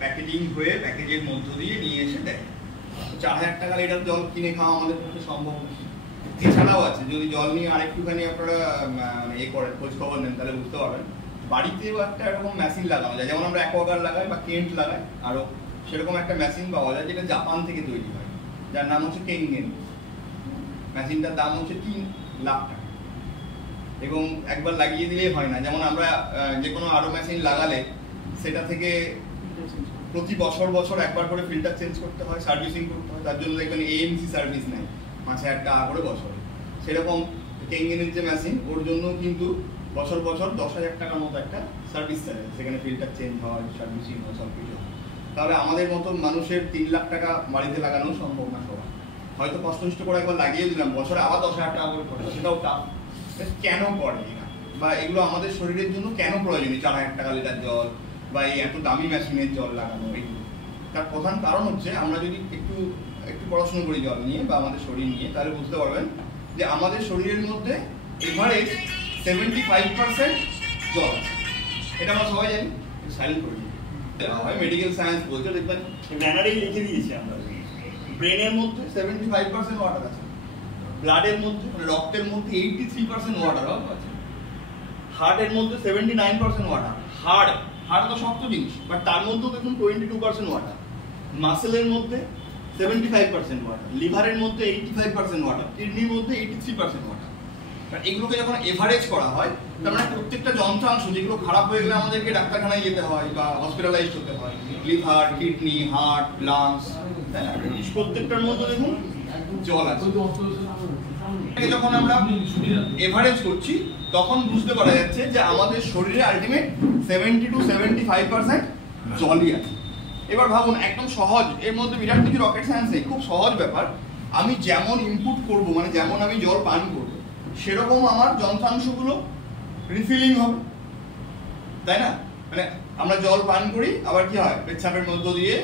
Packaging হয়ে প্যাকেজের মধ্য দিয়ে নিয়ে এসে দেয়। 4000 টাকা লিটার জল কিনে খাওয়া আমাদের পক্ষে সম্ভব না। এছাড়াও আছে, যদি জল নিয়ে আরেকটুখানি আপনারা করেন, খোঁজ খবর নেন, তাহলে বুঝতে পারবেন বাড়িতেও একটা এরকম মেশিন লাগানো যায়। যেমন আমরা অ্যাকোয়াগার্ড লাগাই বা কেন্ট লাগাই, আরও সেরকম একটা মেশিন পাওয়া যায় যেটা জাপান থেকে তৈরি হয়, যার নাম হচ্ছে কেঙ্গেন। মেশিনটার দাম হচ্ছে 3 লাখ টাকা, এবং একবার লাগিয়ে দিলেই হয় না। যেমন আমরা যে কোনো আরও মেশিন লাগালে সেটা থেকে প্রতি বছর একবার করে ফিল্টার চেঞ্জ করতে হয়, সার্ভিসিং করতে হয়। তার জন্য দেখবেন এএমসি সার্ভিস নেয় 5000 টাকা করে বছরে। সেরকম কেঙ্গেনের যে মেশিন, ওর জন্য কিন্তু বছর 10,000 টাকার মতো একটা সার্ভিস চার্জ, সেখানে ফিল্টার চেঞ্জ হয়, সার্ভিসিং হয়, সব কিছু হয়। তাহলে আমাদের মতো মানুষের 3 লাখ টাকা বাড়িতে লাগানো সম্ভব না সবার। হয়তো কষ্ট করে একবার লাগিয়ে দিলাম, বছরে আবার 10,000 টাকা করে খরচ, সেটাও টাফ। কেন করে না, বা এগুলো আমাদের শরীরের জন্য কেন প্রয়োজনীয় 4000 টাকা লিটার জল বা এই এত দামি মেশিনের জল লাগানো? এগুলো তার প্রধান কারণ হচ্ছে, আমরা যদি একটু পড়াশোনা করি জল নিয়ে বা আমাদের শরীর নিয়ে, তাহলে বুঝতে পারবেন যে আমাদের শরীরের মধ্যে এভারেজ 75% জল আছে। এটা আমরা সবাই জানি, সাইলেন্ট করে দিই। মেডিকেল সায়েন্স বলছে, দেখবেন ব্যানারেই লিখে দিয়েছি আমরা, ব্রেনের মধ্যে 75% ওয়াটার আছে, ব্লাডের মধ্যে মানে রক্তের মধ্যে 83% ওয়াটার আছে, হার্টের মধ্যে 79% ওয়াটার। হার্ট তো শক্ত জিনিস, বাট তার মধ্যেও দেখুন 22% ওয়াটার। মাসেলের মধ্যে 75% ওয়াটার, লিভারের মধ্যে 85% ওয়াটার, কিডনির মধ্যে 83% ওয়াটার। এগুলোকে যখন এভারেজ করা হয়, তার মানে প্রত্যেকটা যন্ত্রাংশ যেগুলো খারাপ হয়ে গেলে আমাদেরকে ডাক্তারখানায় যেতে হয় বা হসপিটালাইজড হতে হয়, লিভার, কিডনি, হার্ট, লাংস, প্রত্যেকটার মধ্যে দেখুন জল আছে। যখন আমরা এভারেজ করছি, তখন বুঝতে পারা যাচ্ছে যে আমাদের শরীরে আলটিমেট 70 to 75% জলই আছে। এবার ভাবুন, একদম সহজ, এর মধ্যে বিরাট কিছু রকেট সায়েন্স নেই, খুব সহজ ব্যাপার। আমি যেমন ইনপুট করব, মানে যেমন আমি জল পান করব, সেরকম আমার যন্ত্রাংশগুলো রিফিলিং হবে, তাই না? মানে আমরা জল পান করি, আবার কি হয়, পেচ্ছাপের মধ্য দিয়ে,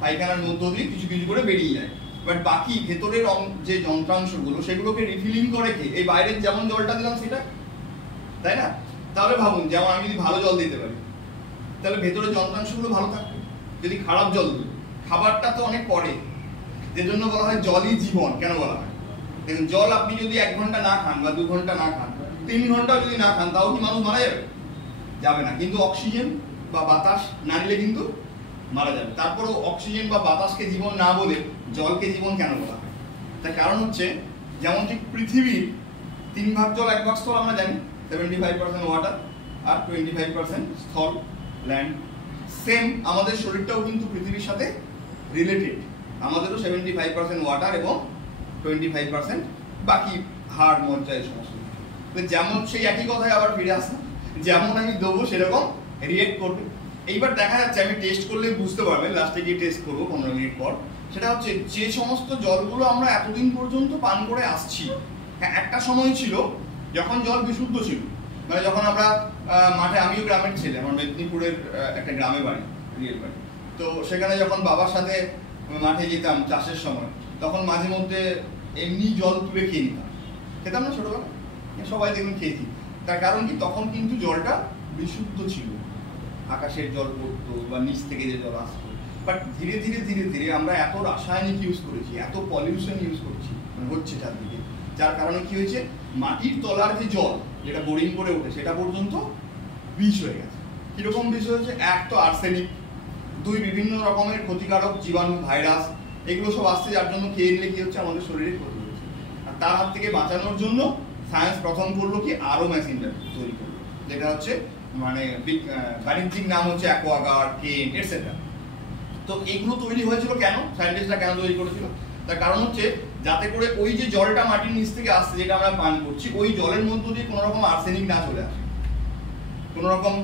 পায়খানার মধ্য দিয়ে কিছু করে বেরিয়ে যায়। বাট বাকি ভেতরের যে যন্ত্রাংশগুলো, সেগুলোকে রিফিলিং করে কে? এই বাইরের যেমন জলটা দিলাম সেটা, তাই না? তাহলে ভাবুন, যেমন আমি যদি ভালো জল দিতে পারি, তাহলে ভেতরের যন্ত্রাংশগুলো ভালো থাকবে। যদি খারাপ জল দিই, খাবারটা তো অনেক পরে, যে জন্য বলা হয় জলই জীবন। কেন বলা হয়? দেখুন, জল আপনি যদি 1 ঘন্টা না খান বা 2 ঘন্টা না খান, 3 ঘন্টাও যদি না খান, তাও কি মানুষ মারা যাবে? যাবে না। কিন্তু অক্সিজেন বা বাতাস না নিলে কিন্তু মারা যাবে। তারপরেও অক্সিজেন বা বাতাসকে জীবন না বলে জলকে জীবন কেন বলা হয়? তার কারণ হচ্ছে, যেমন ঠিক পৃথিবীর 3 ভাগ জল 1 ভাগ স্থল, আমরা জানি 75% ওয়াটার আর 25% স্থল, ল্যান্ড। সেম আমাদের শরীরটাও কিন্তু পৃথিবীর সাথে রিলেটেড। আমাদেরও 75% ওয়াটার এবং 25% বাকি হাড়, মজ্জা, এই সমস্ত। যেমন সেই একই কথায় আবার ফিরে আসলাম, যেমন আমি দেবো সেরকম রিয়েক্ট করবে। এইবার দেখা যাচ্ছে, আমি টেস্ট করলে বুঝতে পারবেন, লাস্টে গিয়ে টেস্ট করবো 15 মিনিট পর। সেটা হচ্ছে, যে সমস্ত জলগুলো আমরা এতদিন পর্যন্ত পান করে আসছি, একটা সময় ছিল যখন জল বিশুদ্ধ ছিল। মানে যখন আমরা মাঠে, আমিও গ্রামের ছেলে, আমার মেদিনীপুরের একটা গ্রামে বাড়ি, রিয়েল বাড়ি। তো সেখানে যখন বাবার সাথে মাঠে যেতাম চাষের সময়, তখন মাঝে মধ্যে এমনি জল তুলে খেয়ে নিতাম, খেতাম না ছোটবেলা, সবাই দেখুন খেয়েছি। তার কারণ কি, তখন কিন্তু জলটা বিশুদ্ধ ছিল, আকাশের জল পড়তো বা নিচ থেকে যে জল আসতো। বাট ধীরে ধীরে আমরা এত রাসায়নিক ইউজ করেছি, এত পলিউশন ইউজ করছি, মানে হচ্ছে চারদিকে, যার কারণে কি হয়েছে, মাটির তলার যে জল, যেটা বোরিং করে ওঠে, সেটা পর্যন্ত বিষ হয়ে গেছে। কিরকম বিষ হয়েছে? 1 তো আর্সেনিক, 2 বিভিন্ন রকমের ক্ষতিকারক জীবাণু, ভাইরাস, এগুলো সব আসছে, যার জন্য খেয়ে নিলে কি হচ্ছে, আমাদের শরীরে ক্ষতি হচ্ছে। আর তার হাত থেকে বাঁচানোর জন্য সায়েন্স প্রথম করলো কি, আরও মেশিনটা তৈরি করলো, যেটা হচ্ছে মানে বাণিজ্যিক নাম হচ্ছে অ্যাকোয়াগার্ড, কেন্ট, এটসেট্রা। তো এগুলো তৈরি হয়েছিল কেন? সায়েন্টিস্টরা কেন তৈরি করেছিল? তার কারণ হচ্ছে, যাতে করে ওই যে জলটা মাটির নিচ থেকে আসছে, যেটা আমরা পান করছি, ওই জলের মধ্য দিয়ে কোনো রকম আর্সেনিক না চলে আসে, কোনো রকম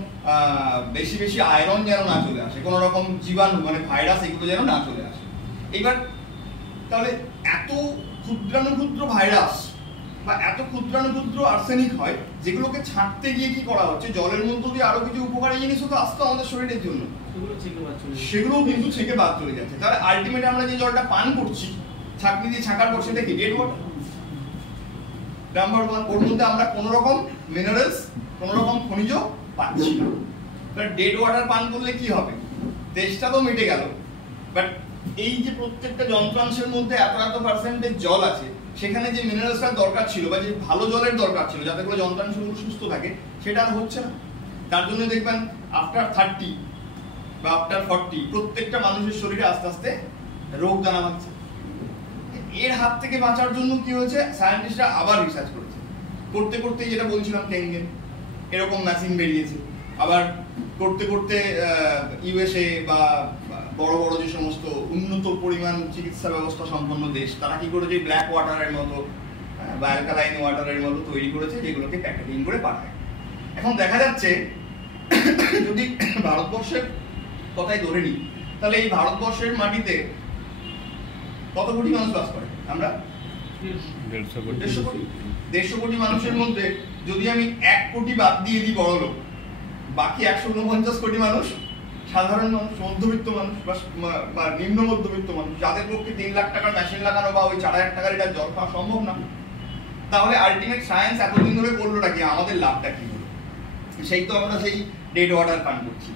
বেশি আয়রন যেন না চলে আসে, কোনো রকম জীবাণু মানে ভাইরাস, এগুলো যেন না চলে আসে। এইবার তাহলে এত ক্ষুদ্রাণুক্ষুদ্র ভাইরাস বা এত ক্ষুদ্রাণুক্ষুদ্র আর্সেনিক হয়, যেগুলোকে ছাঁটতে গিয়ে কি করা হচ্ছে, জলের মধ্য দিয়ে আরো কিছু উপকারী জিনিসও তো আসতো আমাদের শরীরের জন্য, সেগুলোও কিন্তু ছেঁকে বাদ চলে যাচ্ছে। তাহলে আলটিমেট আমরা যে জলটা পান করছি, ছাঁকনি দিয়ে ছাঁকার পর, সেটা কি ডেড ওয়াটার। নাম্বার 1, ওর মধ্যে আমরা কোনো রকম মিনারেলস, কোনো রকম খনিজ পাচ্ছি না। ডেড ওয়াটার পান করলে কি হবে? তেষ্টা তো মিটে গেল, বাট এই যে প্রত্যেকটা যন্ত্রাংশের মধ্যে এত এত পার্সেন্টেজ জল আছে, সেখানে যে মিনারেলসটা দরকার ছিল বা যে ভালো জলের দরকার ছিল যাতে করে যন্ত্রাংশগুলো সুস্থ থাকে, সেটা আর হচ্ছে না। তার জন্য দেখবেন আফটার 30 বা আফটার 40 প্রত্যেকটা মানুষের শরীরে আস্তে আস্তে রোগ দানা বাঁধছে। এর হাত থেকে বাঁচার জন্য কি হয়েছে, সায়েন্টিস্টরা আবার রিসার্চ করেছে, করতে করতে যেটা বলছিলাম টেঙ্গে এরকম মেশিন বেরিয়েছে, আবার করতে করতে ইউএসএ বা বড় বড় যে সমস্ত উন্নত পরিমাণ চিকিৎসা ব্যবস্থা সম্পন্ন দেশ, তারা কি করেছে ব্ল্যাক ওয়াটারের মতো বা অ্যালকালাইন ওয়াটারের মতো তৈরি করেছে, যেগুলোকে প্যাকেটিং করে পাঠায়। এখন দেখা যাচ্ছে যদি ভারতবর্ষের কথাই ধরে নিই, তাহলে এই ভারতবর্ষের মাটিতে কত কোটি মানুষ বাস করে? আমরা 150 কোটি মানুষের মধ্যে যদি আমি 1 কোটি বাদ দিয়ে দিই বড় লোক, বাকি 149 কোটি মানুষ সাধারণ মানুষ, মধ্যবিত্ত মানুষ বা নিম্ন মধ্যবিত্ত মানুষ, যাদের পক্ষে 3 লাখ টাকার মেশিন লাগানো বা ওই 4,000 টাকার এটা জল খাওয়া সম্ভব না। তাহলে আলটিমেট সায়েন্স এতদিন ধরে বললোটা কি, আমাদের লাভটা কি হলো? সেই তো আমরা সেই ডেড ওয়াটার পান করছি।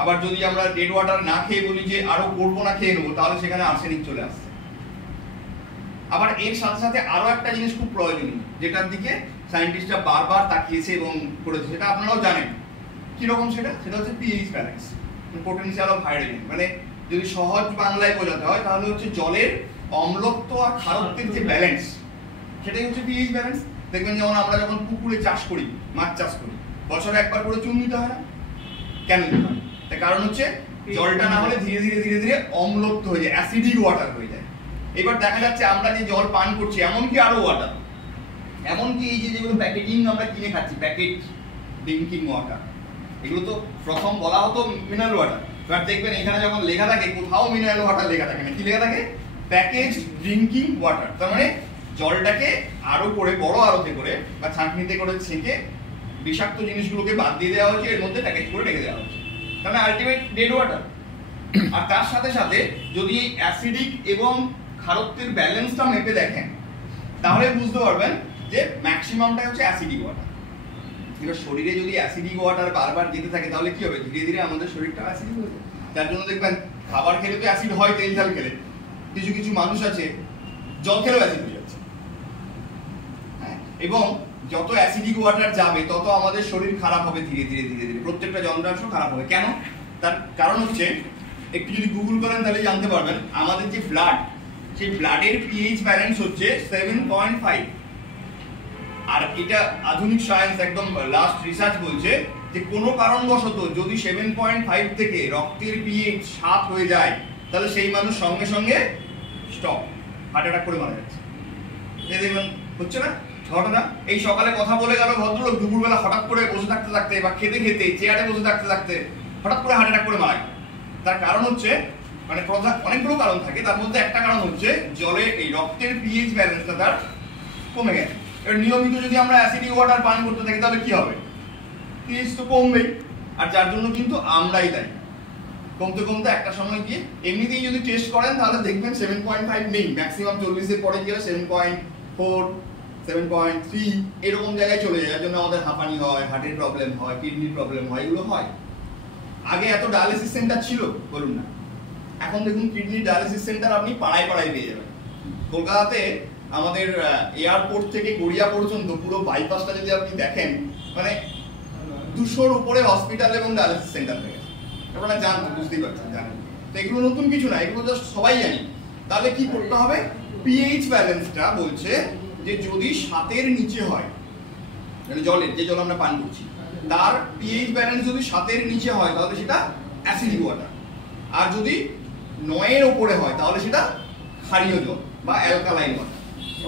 আবার যদি আমরা ডেড ওয়াটার না খেয়ে বলি যে আরো করবো না, খেয়ে নেবো, তাহলে সেখানে আর্সেনিক চলে আসছে। আবার এর সাথে সাথে আরো একটা জিনিস খুব প্রয়োজনীয়, যেটার দিকে সায়েন্টিস্টরা বারবার তাকিয়েছে এবং করেছে, সেটা আপনারাও জানেন কিরকম, সেটা হচ্ছে pH balance, potential of hydrogen. মানে যদি সহজ বাংলায় বোঝাতে হয় তাহলে হচ্ছে জলের অম্লত্ব আর ক্ষারত্বের যে ব্যালেন্স, সেটাই হচ্ছে পিএইচ ব্যালেন্স। দেখবেন যেমন আমরা যখন পুকুরে চাষ করি, মাছ চাষ করি, বছরে একবার করে চুন দিতে হয় না? কেন দিতে হয়? তার কারণ হচ্ছে জলটা না হলে ধীরে ধীরে ধীরে ধীরে অম্লত্ব হয়ে যায়, অ্যাসিডিক ওয়াটার হয়ে যায়। এবার দেখা যাচ্ছে আমরা যে জল পান করছি, এমনকি আরো ওয়াটার, এমনকি এই যে যেগুলো প্যাকেজিং আমরা কিনে খাচ্ছি, প্যাকেট ড্রিঙ্কিং ওয়াটার, এগুলো তো প্রথম বলা হতো মিনারেল ওয়াটার। এবার দেখবেন এখানে যখন লেখা থাকে, কোথাও মিনারেল ওয়াটার লেখা থাকে না, কি লেখা থাকে? Package drinking water. তার মানে জলটাকে আরো করে বড় আরোতে করে বা ছাঁকনিতে করে ছেঁকে বিষাক্ত জিনিসগুলোকে বাদ দিয়ে দেওয়া হচ্ছে, এর মধ্যে প্যাকেজ করে রেখে দেওয়া হচ্ছে, তার মানে আলটিমেট ডেড ওয়াটার। আর তার সাথে সাথে যদি অ্যাসিডিক এবং ক্ষারত্বের ব্যালেন্সটা মেপে দেখেন, তাহলে বুঝতে পারবেন যে ম্যাক্সিমামটা হচ্ছে অ্যাসিডিক ওয়াটার। এবার শরীরে যদি অ্যাসিডিক ওয়াটার বারবার যেতে থাকে, তাহলে কি হবে? ধীরে ধীরে আমাদের শরীরটা অ্যাসিডিক হয়ে যাবে। যার জন্য দেখবেন খাবার খেলে তো অ্যাসিড হয়, তেল ঝাল খেলে। কিছু কিছু মানুষ আছে জল খেলেও অ্যাসিড হয়ে যাচ্ছে। এবং যত অ্যাসিডিক ওয়াটার যাবে তত আমাদের শরীর খারাপ হবে ধীরে ধীরে ধীরে ধীরে, প্রত্যেকটা যন্ত্রাংশ খারাপ হবে। কেন? তার কারণ হচ্ছে, একটু যদি গুগল করেন তাহলে জানতে পারবেন, আমাদের যে ব্লাড, সেই ব্লাডের পিএইচ ব্যালেন্স হচ্ছে 7.5। আর এটা আধুনিক সায়েন্স একদম লাস্ট রিসার্চ বলছে যে কোনো কারণবশত যদি 7.5 থেকে রক্তের পিএইচ 7 হয়ে যায়, তাহলে সেই মানুষ সঙ্গে সঙ্গে স্টপ, হার্ট অ্যাটাক করে মারা যাচ্ছে। এই দেখবেন হচ্ছে না ঘটনা? এই সকালে কথা বলে গেল ভদ্রলোক, দুপুরবেলা হঠাৎ করে বসে থাকতে থাকতে বা খেতে খেতে চেয়ারে বসে থাকতে থাকতে হঠাৎ করে হার্ট অ্যাটাক করে মারা গেল। তার কারণ হচ্ছে, মানে অনেকগুলো কারণ থাকে, তার মধ্যে একটা কারণ হচ্ছে জলের এই রক্তের পিএইচ ব্যালেন্সটা তার কমে গেছে। এবার নিয়মিত যদি আমরা অ্যাসিডিক ওয়াটার পান করতে থাকি, তাহলে কি হবে? পিএইচ তো কমবেই, আর যার জন্য কিন্তু আমরাই দায়ী। কমতে কমতে একটা সময় গিয়ে, এমনিতেই যদি টেস্ট করেন তাহলে দেখবেন 7.5 নেই, ম্যাক্সিমাম 40-এর পরে গিয়ে 7.4, 7.3 এরকম জায়গায় চলে যায়। যার জন্য আমাদের হাঁপানি হয়, হার্টের প্রবলেম হয়, কিডনির প্রবলেম হয়, এগুলো হয়। আগে এত ডায়ালিসিস সেন্টার ছিল বলুন না, এখন দেখুন কিডনি ডায়ালিসিস সেন্টার আপনি পাড়ায় পাড়ায় পেয়ে যাবেন। কলকাতাতে আমাদের এয়ারপোর্ট থেকে গড়িয়া পর্যন্ত পুরো বাইপাসটা যদি আপনি দেখেন, মানে 200-র উপরে হসপিটাল এবং ডায়ালিসিস সেন্টার হয়ে গেছে। আপনারা জানেন, বুঝতেই পারছেন, জানেন। তো এগুলো নতুন কিছু না, এগুলো জাস্ট সবাই জানি। তাহলে কি করতে হবে? পিএইচ ব্যালেন্সটা বলছে যে যদি 7-এর নিচে হয়, মানে জলের যে জল আমরা পান করছি তার পিএইচ ব্যালেন্স যদি 7-এর নিচে হয়, তাহলে সেটা অ্যাসিডিক ওয়াটার। আর যদি 9-এর উপরে হয়, তাহলে সেটা ক্ষারীয় জল বা অ্যালকালাইন ওয়াটার।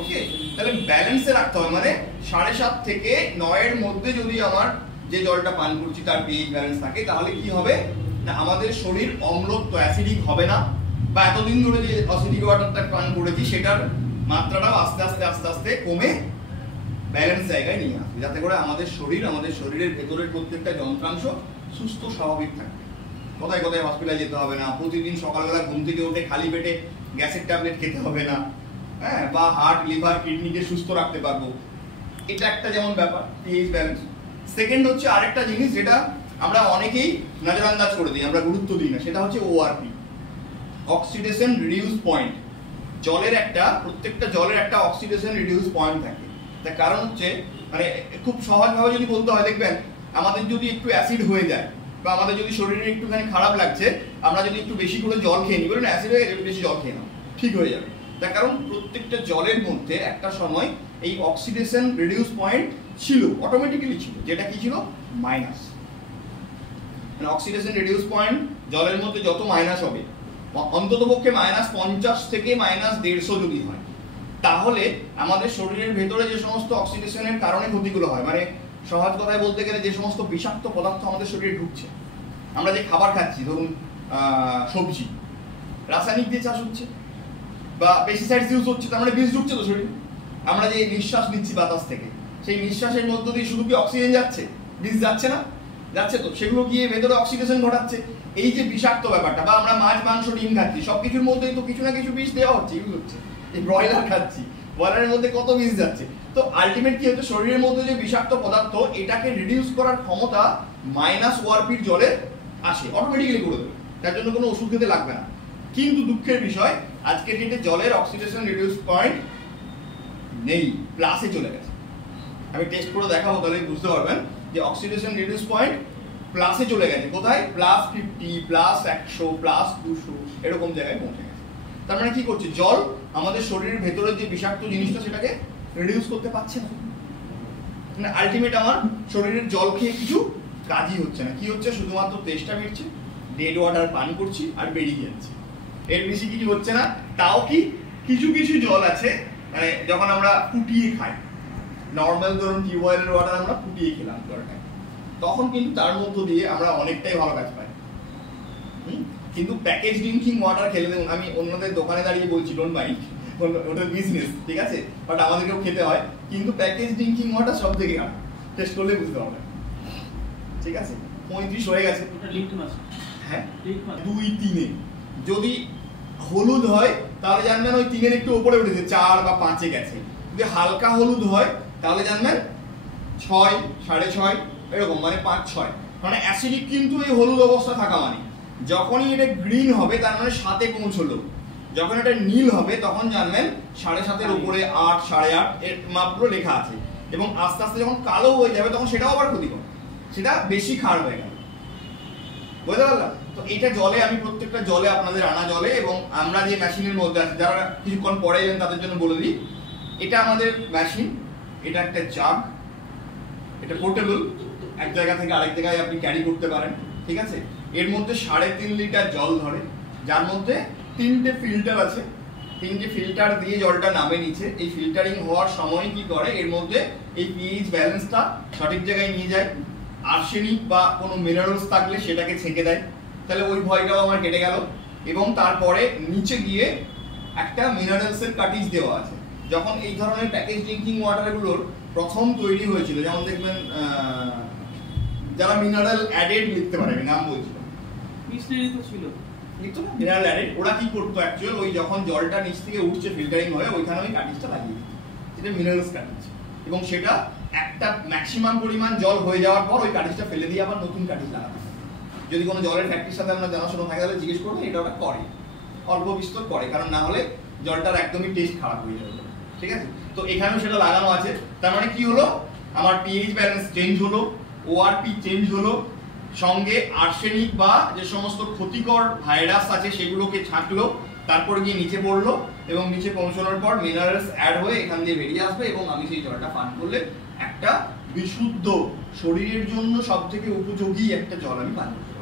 ওকে, তাহলে ব্যালেন্সে রাখতে হবে, মানে 7.5 থেকে 9-এর মধ্যে যদি আমার যে জলটা পান করছি তার পিএইচ ব্যালেন্স থাকে, তাহলে কি হবে না আমাদের শরীর অম্লত্ব, অ্যাসিডিক হবে না, বা এতদিন ধরে যে অ্যাসিডিক ওয়াটারটা পান করেছি সেটার মাত্রাটাও আস্তে আস্তে আস্তে আস্তে কমে ব্যালেন্স জায়গায় নিয়ে আসবে, যাতে করে আমাদের শরীর, আমাদের শরীরের ভেতরের প্রত্যেকটা যন্ত্রাংশ সুস্থ স্বাভাবিক থাকবে। কোথায় কোথায় হসপিটালে যেতে হবে না, প্রতিদিন সকালবেলা ঘুম থেকে উঠে খালি পেটে গ্যাসের ট্যাবলেট খেতে হবে না, হ্যাঁ, বা হার্ট, লিভার, কিডনিকে সুস্থ রাখতে পারবো। এটা একটা যেমন ব্যাপার, পিএইচ ব্যালেন্স। সেকেন্ড হচ্ছে আরেকটা জিনিস, যেটা আমরা অনেকেই নজরআন্দাজ করে দিই, আমরা গুরুত্ব দিই না, সেটা হচ্ছে ওআরপি, অক্সিডেশন রিডিউস পয়েন্ট। প্রত্যেকটা জলের একটা অক্সিডেশন রিডিউস পয়েন্ট থাকে। তার কারণ হচ্ছে মানে খুব সহজভাবে যদি বলতে হয়, দেখবেন আমাদের যদি একটু অ্যাসিড হয়ে যায় বা আমাদের যদি শরীরে একটুখানি খারাপ লাগছে, আমরা যদি একটু বেশি করে জল খেয়ে নিই, বলুন অ্যাসিড হয়ে গেলে বেশি জল খেয়ে নাও, ঠিক হয়ে যাবে। তার কারণ প্রত্যেকটা জলের মধ্যে একটা সময় এই অক্সিডেশন রিডিউস পয়েন্ট ছিল, অটোমেটিক্যালি ছিল, যেটা কি ছিল মাইনাস। মানে অক্সিডেশন রিডিউস পয়েন্ট জলের মধ্যে যত মাইনাস হবে, অন্ততপক্ষে -50 থেকে -150 যদি হয়, তাহলে আমাদের শরীরের ভেতরে যে সমস্ত অক্সিডেশনের কারণে ক্ষতিগুলো হয়, মানে সহজ কথায় বলতে গেলে যে সমস্ত বিষাক্ত পদার্থ আমাদের শরীরে ঢুকছে, আমরা যে খাবার খাচ্ছি, ধরুন সবজি রাসায়নিক দিয়ে চাষ হচ্ছে বা পেস্টিসাইডস ইউজ হচ্ছে, তার মানে বিষ ঢুকছে তো শরীরে। আমরা যে নিঃশ্বাস নিচ্ছি বাতাস থেকে, সেই নিঃশ্বাসের মধ্য দিয়ে শুধু কি অক্সিজেন যাচ্ছে, বিষ যাচ্ছে না? যাচ্ছে তো, সেগুলো গিয়ে ভেতরে অক্সিডেশন ঘটাচ্ছে। এই যে বিষাক্ত ব্যাপারটা, বা আমরা মাছ মাংস ডিম খাচ্ছি, সবকিছুর মধ্যেই তো কিছু না কিছু বিষ দেওয়া হচ্ছে, ইউজ হচ্ছে। এই ব্রয়লার খাচ্ছি, ব্রয়লারের মধ্যে কত বিষ যাচ্ছে। তো আলটিমেট কি হচ্ছে, শরীরের মধ্যে যে বিষাক্ত পদার্থ, এটাকে রিডিউস করার ক্ষমতা -ওআরপির জলে আসে, অটোমেটিক্যালি করে দেবে, তার জন্য কোনো ওষুধ খেতে লাগবে না। কিন্তু দুঃখের বিষয়, আজকের ডেটে জলের অক্সিডেশন রিডিউস পয়েন্ট নেই, প্লাসে চলে গেছে। আমি টেস্ট করে দেখাবো, তাহলে বুঝতে পারবেন যে অক্সিডেশন রিডিউস পয়েন্ট প্লাসে চলে গেছে। কোথায়? +50, +100, +200 এরকম জায়গায় পৌঁছে গেছে। তার মানে কি করছে, জল আমাদের শরীরের ভেতরের যে বিষাক্ত জিনিসটা, সেটাকে রিডিউস করতে পারছে না। মানে আলটিমেট আমার শরীরের জল খেয়ে কিছু কাজই হচ্ছে না। কি হচ্ছে? শুধুমাত্র তেষ্টা মিটছে, ডেড ওয়াটার পান করছি আর বেরিয়ে যাচ্ছে, এর বেশি কিছু হচ্ছে না। তাও কি কিছু কিছু জল আছে, মানে যখন আমরা ফুটিয়ে খাই, নর্মাল ধরুন টিউবওয়েলের ওয়াটার আমরা ফুটিয়ে খেলাম জলটা, তখন কিন্তু তার মধ্য দিয়ে আমরা অনেকটাই ভালো কাজ পাই। কিন্তু প্যাকেজ ড্রিঙ্কিং ওয়াটার খেলে, দেখুন আমি অন্যদের দোকানে দাঁড়িয়ে বলছি, ডোন্ট মাইন্ড, ওটা বিজনেস, ঠিক আছে, বাট আমাদেরকেও খেতে হয়। কিন্তু প্যাকেজ ড্রিঙ্কিং ওয়াটার সব থেকে খারাপ, টেস্ট করলে বুঝতে পারবেন, ঠিক আছে। 35 হয়ে গেছে, হ্যাঁ 2-3-এ যদি হলুদ হয় তাহলে জানবেন ওই 3-এর একটু উপরে উঠেছে, 4 বা 5-এ গেছে। যদি হালকা হলুদ হয় তাহলে জানবেন 6, 6.5 এরকম, মানে 5-6, মানে অ্যাসিডিক কিন্তু এই হলুদ অবস্থা থাকা মানে। যখনই এটা গ্রিন হবে তার মানে 7-এ পৌঁছলো, যখন এটা নীল হবে তখন জানবেন 7.5-এর উপরে, 8, 8.5 এর মাত্র লেখা আছে। এবং আস্তে আস্তে যখন কালো হয়ে যাবে তখন সেটাও আবার ক্ষতিকর, সেটা বেশি খার হয়ে গেল, বুঝতে পারলাম তো। এটা জলে, আমি প্রত্যেকটা জলে, আপনাদের আনা জলে, এবং আমরা যে মেশিনের মধ্যে আছে, যারা কিছুক্ষণ পরে এলেন তাদের জন্য বলে দিই, এটা আমাদের মেশিন, এটা একটা জাগ, এটা পোর্টেবল, এক জায়গা থেকে আরেক জায়গায় আপনি ক্যারি করতে পারেন, ঠিক আছে। এর মধ্যে 3.5 লিটার জল ধরে, যার মধ্যে 3টে ফিল্টার আছে, 3টে ফিল্টার দিয়ে জলটা নামে নিচে। এই ফিল্টারিং হওয়ার সময় কি করে, এর মধ্যে এই পিএইচ ব্যালেন্সটা সঠিক জায়গায় নিয়ে যায়। আর্সেনিক বা কোনো মিনারেলস থাকলে সেটাকে ছেঁকে দেয়, তাহলে ওই ভয়টাও আমার কেটে গেল। এবং তারপরে নিচে গিয়ে একটা মিনারেলসের কাটিজ দেওয়া আছে। যখন এই ধরনের প্যাকেজ ড্রিঙ্কিং ওয়াটারগুলোর প্রথম তৈরি হয়েছিল, যেমন দেখবেন যারা মিনারেল অ্যাডেড লিখতে পারে, আমি নাম বলছি, লিখতো না মিনারেল অ্যাডেড, ওরা কি করতো অ্যাকচুয়াল, ওই যখন জলটা নিচ থেকে উঠছে ফিল্টারিং হয়ে, ওইখানে ওই কাটিজটা লাগিয়ে দিত, যেটা মিনারেলস কাটিজ। এবং সেটা একটা ম্যাক্সিমাম পরিমাণ জল হয়ে যাওয়ার পর ওই কাটিজটা ফেলে দিয়ে আবার নতুন কাটিজ লাগাতে হবে। যদি কোনো জলের ফ্যাক্টরির সাথে আমরা জানাশোনা থাকে তাহলে জিজ্ঞেস করবো, এটা ওটা করে, অল্প বিস্তর করে, কারণ না হলে জলটার একদমই টেস্ট খারাপ হয়ে যাবে, ঠিক আছে। তো এখানেও সেটা লাগানো আছে। তার মানে কি হলো, আমার পিএইচ ব্যালেন্স চেঞ্জ হলো, ওআরপি চেঞ্জ হলো, সঙ্গে আর্সেনিক বা যে সমস্ত ক্ষতিকর ভাইরাস আছে সেগুলোকে ছাঁকলো, তারপর গিয়ে নিচে পড়লো, এবং নিচে পৌঁছানোর পর মিনারেলস অ্যাড হয়ে এখান দিয়ে বেরিয়ে আসবে, এবং আমি সেই জলটা পান করলে একটা বিশুদ্ধ, শরীরের জন্য সব থেকে উপযোগী একটা জল আমি পান করতে পারবো।